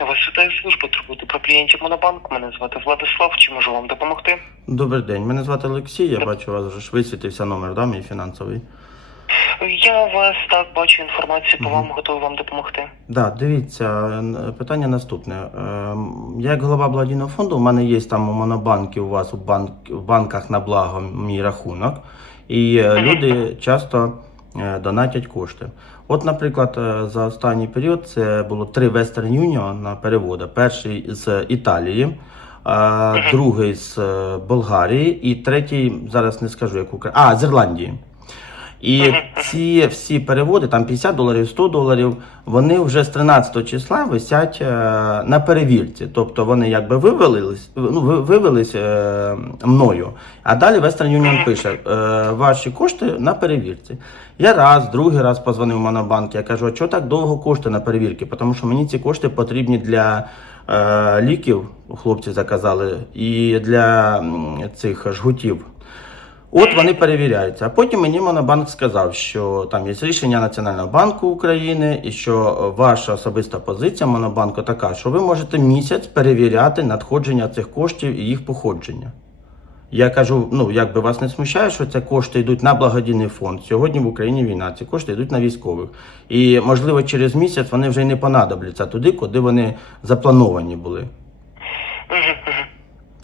Вас вітає служба турботи про клієнтів Монобанку. Мене звати Владислав. Чи можу вам допомогти? Добрий день, мене звати Олексій. Я бачу, у вас вже висвітився номер, да, мій фінансовий. Я вас так бачу інформацію по вам, готовий вам допомогти. Да, дивіться, питання наступне. Ем, Я як голова благодійного фонду, у мене є там у монобанки у вас у, банк, в банках на благо мій рахунок, і е, люди часто донатять кошти. От, наприклад, е, за останній період це було три Western Union на переводи. Перший з Італії, е, другий з е, Болгарії, і третій, зараз не скажу, як Україна. А, з Ірландії. І ці всі переводи, там 50 доларів, 100 доларів, вони вже з 13 числа висять е, на перевірці. Тобто вони якби вивелись, ну, вивелись е, мною. А далі Western Union пише: е, ваші кошти на перевірці. Я раз, другий раз позвонив в Монобанк. Я кажу, а чого так довго кошти на перевірки? Тому що мені ці кошти потрібні для ліків, хлопці заказали, і для цих жгутів. От вони перевіряються. А потім мені Монобанк сказав, що там є рішення Національного банку України, і що ваша особиста позиція Монобанку така, що ви можете місяць перевіряти надходження цих коштів і їх походження. Я кажу, ну якби вас не смущає, що ці кошти йдуть на благодійний фонд. Сьогодні в Україні війна, ці кошти йдуть на військових. І можливо через місяць вони вже й не понадобляться туди, куди вони заплановані були.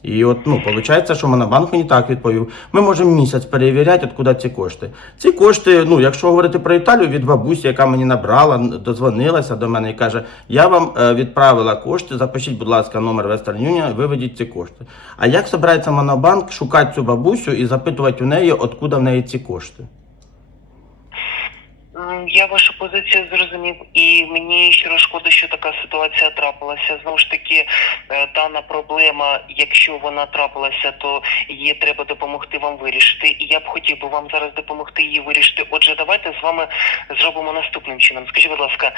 І от, ну, виходить, що Монобанк мені так відповів. Ми можемо місяць перевіряти, откуда ці кошти. Ці кошти, ну, якщо говорити про Італію, від бабусі, яка мені набрала, дозвонилася до мене і каже: Я вам е, відправила кошти, запишіть, будь ласка, номер Western Union, виведіть ці кошти. А як збирається Монобанк шукати цю бабусю і запитувати у неї, откуда в неї ці кошти? Я вашу позицію зрозумів, і мені щиро шкода, що така ситуація трапилася. Знову ж таки, е, дана проблема, якщо вона трапилася, то її треба допомогти вам вирішити. І я б хотів би вам зараз допомогти її вирішити. Отже, давайте з вами зробимо наступним чином. Скажіть, будь ласка,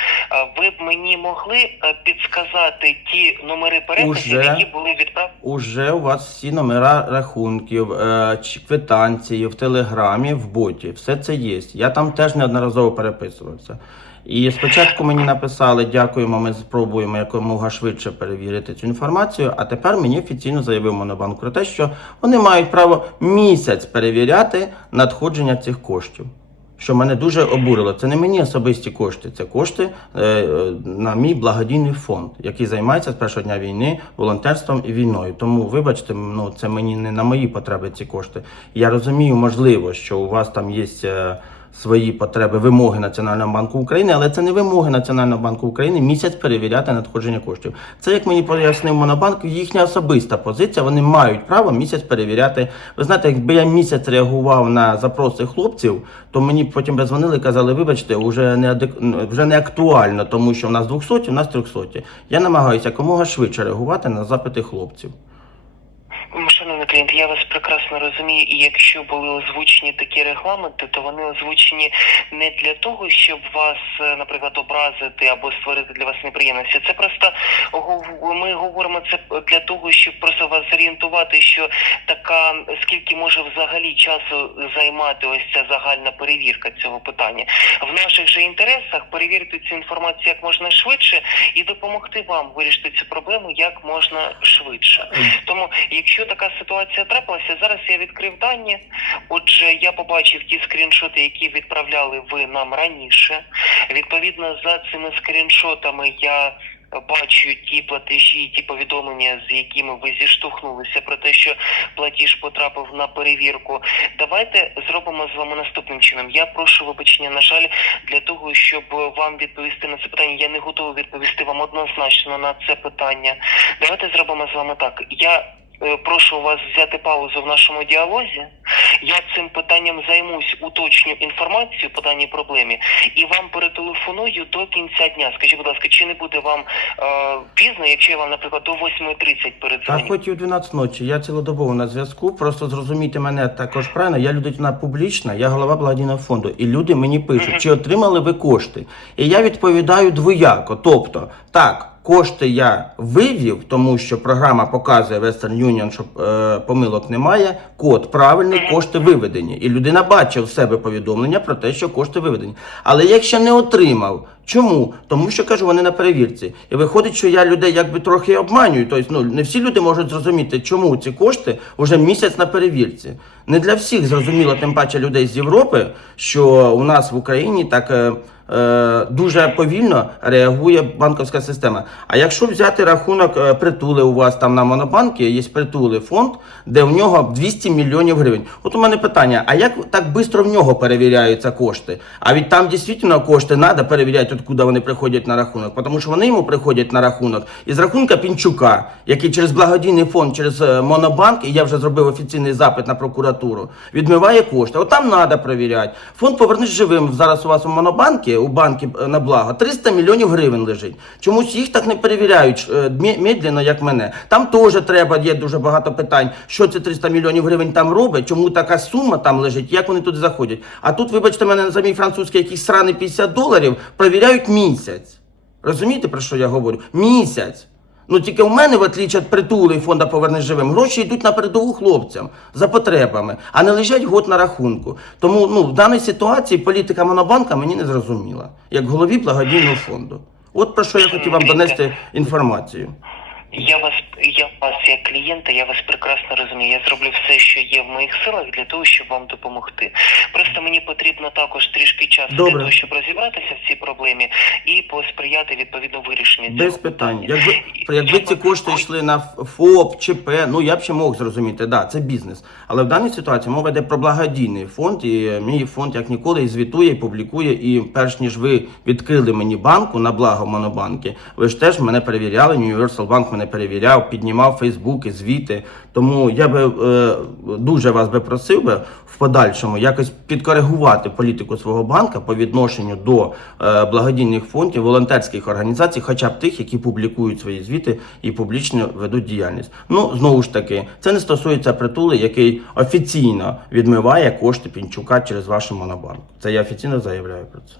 ви б мені могли е, підсказати ті номери переказів, Уже. які були відправлені? Уже у вас всі номера рахунків, е, квитанції в телеграмі, в боті. Все це є. Я там теж неодноразово переписувався. І спочатку мені написали, дякуємо, ми спробуємо якомога швидше перевірити цю інформацію. А тепер мені офіційно заявив Монобанк про те, що вони мають право місяць перевіряти надходження цих коштів. Що мене дуже обурило. Це не мені особисті кошти, це кошти е, на мій благодійний фонд, який займається з першого дня війни волонтерством і війною. Тому, вибачте, ну це мені не на мої потреби ці кошти. Я розумію, можливо, що у вас там є. е, Свої потреби, вимоги Національного банку України, але це не вимоги Національного банку України місяць перевіряти надходження коштів. Це як мені пояснив Монобанк, їхня особиста позиція. Вони мають право місяць перевіряти. Ви знаєте, якби я місяць реагував на запроси хлопців, то мені потім би дзвонили і казали, вибачте, вже не адек... вже не актуально, тому що в нас 200, у нас 300. Я намагаюся якомога швидше реагувати на запити хлопців. Шановний клієнт, я вас прекрасно розумію, і якщо були озвучені такі регламенти, то вони озвучені не для того, щоб вас, е, наприклад, образити або створити для вас неприємності. Це просто ми говоримо це для того, щоб просто вас зорієнтувати, що така скільки може взагалі часу займати ось ця загальна перевірка цього питання. В наших же інтересах перевірити цю інформацію як можна швидше і допомогти вам вирішити цю проблему як можна швидше. Тому, якщо така ситуація трапилася, зараз я відкрив дані. Отже, я побачив ті скріншоти, які відправляли ви нам раніше. Відповідно, за цими скріншотами я. Бачу ті платежі, ті повідомлення, з якими ви зіштовхнулися про те, що платіж потрапив на перевірку. Давайте зробимо з вами наступним чином. Я прошу вибачення, на жаль, для того, щоб вам відповісти на це питання. Я не готовий відповісти вам однозначно на це питання. Давайте зробимо з вами так. Я прошу вас взяти паузу в нашому діалозі. Я цим питанням займусь, уточню інформацію по даній проблемі і вам перетелефоную до кінця дня. Скажіть, будь ласка, чи не буде вам е, пізно, якщо я вам, наприклад, до 8.30 Та передзвоню? хоч і у 12 ночі, я цілодобово на зв'язку. Просто зрозумійте мене також правильно. Я людина публічна, я голова благодійного фонду. І люди мені пишуть, чи отримали ви кошти. І я відповідаю двояко. Тобто, так, кошти я вивів, тому що програма показує Western Union, що е, помилок немає. Код правильний, кошти виведені. І людина бачить в себе повідомлення про те, що кошти виведені. Але якщо не отримав, Чому? Тому що кажу, вони на перевірці. І виходить, що я людей якби трохи обманюю. Тобто, ну не всі люди можуть зрозуміти, чому ці кошти вже місяць на перевірці. Не для всіх зрозуміло, тим паче людей з Європи, що у нас в Україні так. Е, е, Дуже повільно реагує банківська система. А якщо взяти рахунок е, притули у вас там на монобанки, є притули фонд, де в нього 200 мільйонів гривень. От у мене питання: а як так швидко в нього перевіряються кошти? А від там дійсно кошти треба перевіряти, откуда вони приходять на рахунок, тому що вони йому приходять на рахунок із рахунка Пінчука, який через благодійний фонд, через е, монобанк, і я вже зробив офіційний запит на прокуратуру, відмиває кошти. От там треба перевіряти. Фонд повернись живим. Зараз у вас у монобанки, у банки е, на благо 300 мільйонів гривень лежить. Чомусь їх так не перевіряють е, медленно, як мене. Там теж треба, є дуже багато питань, що це 300 мільйонів гривень там робить, чому така сума там лежить, як вони туди заходять. А тут, вибачте мене, за мій французький якийсь сраний 50 доларів перевіряють місяць. Розумієте, про що я говорю? Місяць. Ну тільки в мене, в отлічі від притулу і фонду «Повернись живим, гроші йдуть на передову хлопцям за потребами, а не лежать год на рахунку. Тому ну, в даній ситуації політика Монобанка мені не зрозуміла, як голові благодійного фонду. От про що я хотів вам донести інформацію. Я вас, я вас як клієнта, я вас прекрасно розумію. Я зроблю все, що є в моїх силах для того, щоб вам допомогти. Просто мені потрібно також трішки часу Добре. для того, щоб розібратися в цій проблемі і посприяти відповідно вирішенню цього Без питань. Якби, якби ці кошти йшли на ФОП, ЧП, ну я б ще мог зрозуміти, да, це бізнес. Але в даній ситуації мова йде про благодійний фонд, і мій фонд як ніколи і звітує, і публікує. І перш ніж ви відкрили мені банку на благо монобанки, ви ж теж мене перевіряли. Universal Bank мене перевіряв, піднімав Фейсбуки, звіти. Тому я би е, дуже вас би просив би в подальшому якось підкоригувати політику свого банка по відношенню до е, благодійних фондів, волонтерських організацій, хоча б тих, які публікують свої звіти і публічно ведуть діяльність. Ну знову ж таки, це не стосується притули, який офіційно відмиває кошти Пінчука через ваш монобанк. Це я офіційно заявляю про це.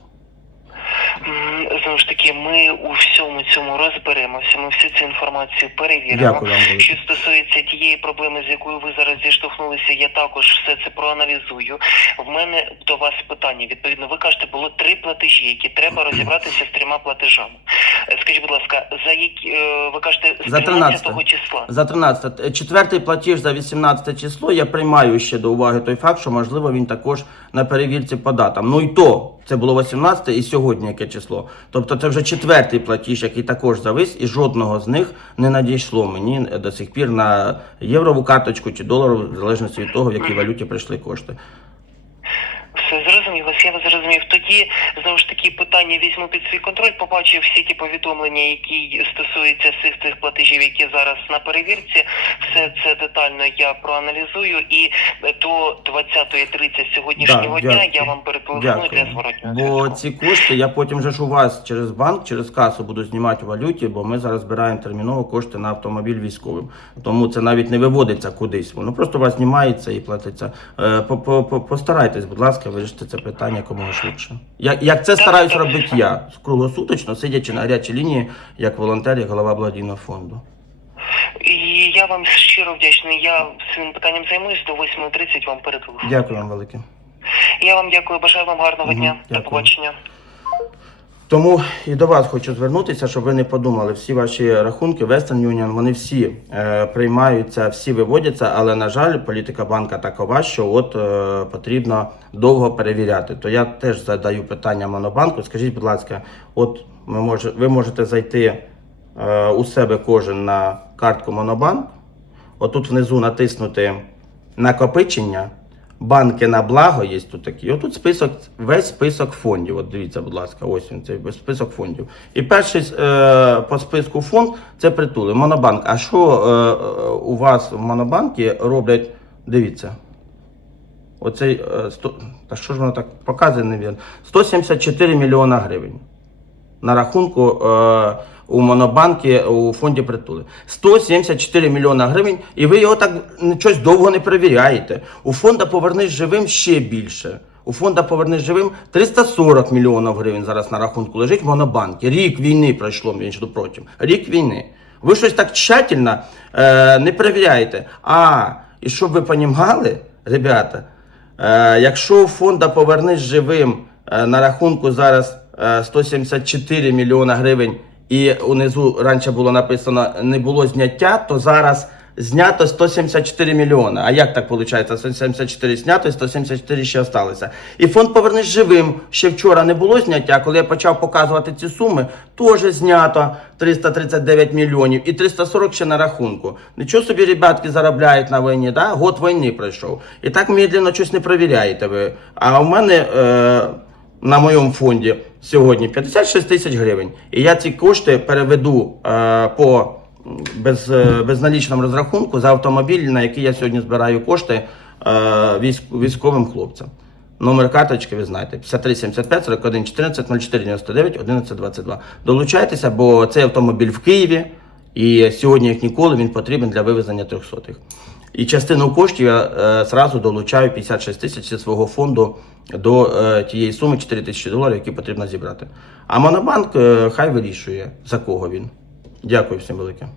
Знову ж таки, ми у всьому цьому розберемося. Ми всю цю інформацію перевіримо. Дякую вам. Що стосується тієї проблеми, з якою ви зараз зіштовхнулися, я також все це проаналізую. В мене до вас питання. Відповідно, ви кажете, було три платежі, які треба розібратися з трьома платежами. Е, Скажіть, будь ласка, за які е, ви кажете з За 13. 13 числа? За 13. Е, Четвертий платіж за 18 число я приймаю ще до уваги той факт, що можливо він також на перевірці по датам. Ну і то це було 18 і сьогодні яке число. Тобто це вже четвертий платіж, який також завис, і жодного з них не надійшло мені до сих пір на єврову карточку чи доларову, в залежності від того, в якій валюті прийшли кошти. Все зрозуміло, я вас Тоді знову ж таки питання візьму під свій контроль. Побачив всі ті повідомлення, які стосуються всіх тих платежів, які зараз на перевірці. Все це детально я проаналізую і до 20.30 сьогоднішнього Да, дня дякую. я вам перетелефоную для зворотнього Бо зв'язку. ці кошти я потім вже ж у вас через банк, через касу буду знімати в валюті, бо ми зараз збираємо терміново кошти на автомобіль військовим. Тому це навіть не виводиться кудись. Воно просто у вас знімається і платиться. Е, по- по- по- Постарайтесь, будь ласка, вирішити це питання якомога швидше. Як, як це стараюсь робити я круглосуточно, сидячи на гарячій лінії, як волонтер, і голова благодійного фонду. І я вам щиро вдячний. Я цим питанням займусь до 8.30 вам перетелефоную. Дякую вам велике. Я вам дякую, бажаю вам гарного угу, дня. дякую. До побачення. Тому і до вас хочу звернутися, щоб ви не подумали, всі ваші рахунки Western Union, вони всі е, приймаються, всі виводяться, але на жаль, політика банка такова, що от е, потрібно довго перевіряти. То я теж задаю питання Монобанку. Скажіть, будь ласка, от ми може, ви можете зайти е, у себе кожен на картку Монобанк, отут внизу натиснути накопичення. Банки на благо є тут такі. Отут список, весь список фондів. От дивіться, будь ласка, ось він цей список фондів. І перший е, по списку фонд це притули. Монобанк. А що е, у вас в Монобанкі роблять? Дивіться. Оцей е, сто, та що ж воно так показує, не він? 174 мільйона гривень на рахунку е, у Монобанкі у фонді притули. 174 мільйона гривень, і ви його так щось довго не перевіряєте. У фонда Повернись живим ще більше. У фонда Повернись живим 340 мільйонів гривень зараз на рахунку лежить в Монобанкі. Рік війни пройшло, між прочим. Рік війни. Ви щось так тщательно е, не перевіряєте. А, і щоб ви понімали, ребята, е, якщо у фонда Повернись живим е, на рахунку зараз 174 мільйона гривень, і унизу раніше було написано не було зняття, то зараз знято 174 мільйона. А як так виходить? 174 знято, і 174 ще залишилося. І фонд «Повернись живим. Ще вчора не було зняття. Коли я почав показувати ці суми, теж знято 339 мільйонів і 340 ще на рахунку. Нічого собі ребятки заробляють на війні, да? год війни пройшов. І так медленно щось не перевіряєте ви. А у мене е, на моєму фонді сьогодні 56 тисяч гривень. І я ці кошти переведу е, по без, е, безналічному розрахунку за автомобіль, на який я сьогодні збираю кошти е, військ, військовим хлопцям. Номер карточки ви знаєте 53 75 41 14 04 99 11 22. Долучайтеся, бо цей автомобіль в Києві, і сьогодні, як ніколи, він потрібен для вивезення трьохсотих. І частину коштів я е, зразу долучаю 56 тисяч зі свого фонду до е, тієї суми 4 тисячі доларів, які потрібно зібрати. А Монобанк е, хай вирішує, за кого він. Дякую всім велике.